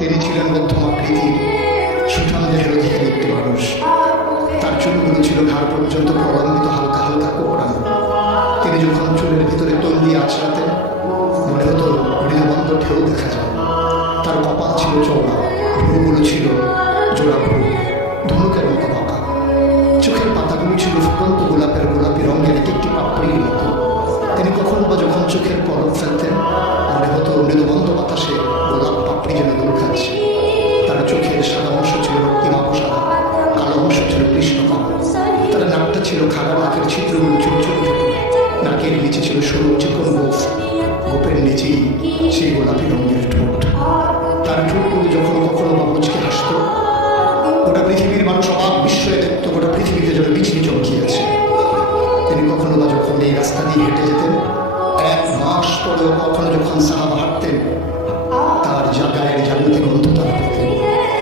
তিনি ছিলেন মধ্যম আকৃতির সুঠাম দেহের অধিকারী একটি মানুষ। তার চুলগুলো ছিল ঘাড় পর্যন্ত প্রলম্বিত, হালকা হালকা কোকড়ানো। তিনি যখন চুলের ভিতরে তৈল দিয়ে আছড়াতেন, মনে হতো হৃদবন্ধ ঢেউ দেখা যায়। তার কপাল ছিল চওড়া, ভ্রুগুলো ছিল জোড়া ভ্রু, ধনুকের মতো বাঁকা। চোখের পাতাগুলো ছিল ফুটন্ত গোলাপি রঙের এক একটি পাপড়ির মতো। তিনি কখনো বা যখন চোখের পলক ফেলতেন, মনে হতো মৃদুবন্ধ বাতাসে গোলাপ পাপড়ি যেন দূর খাচ্ছে। তার চোখের সাদা অংশ ছিল রক্তিমাভ সাদা, কালো অংশ ছিল কৃষ্ণকালো। তার নাকটা ছিল খাড়া, নাকের ছিদ্রগুলো ছিল ছোট ছোট। নাকের নিচে ছিল সরু চিকন গোফ, গোপের নিচেই সেই গোলাপি রঙের ঠোঁট। তার ঠোঁটগুলো যখন কখনো বা মুচকে হাসত, গোটা পৃথিবীর মানুষ অবাক বিস্ময়ে দেখত গোটা পৃথিবীতে যেন বিজলি চমকিয়েছে। তিনি কখনো বা যখন এই রাস্তা দিয়ে হেঁটে যেতেন, 1 মাস পরেও কখনো যখন সাহাবা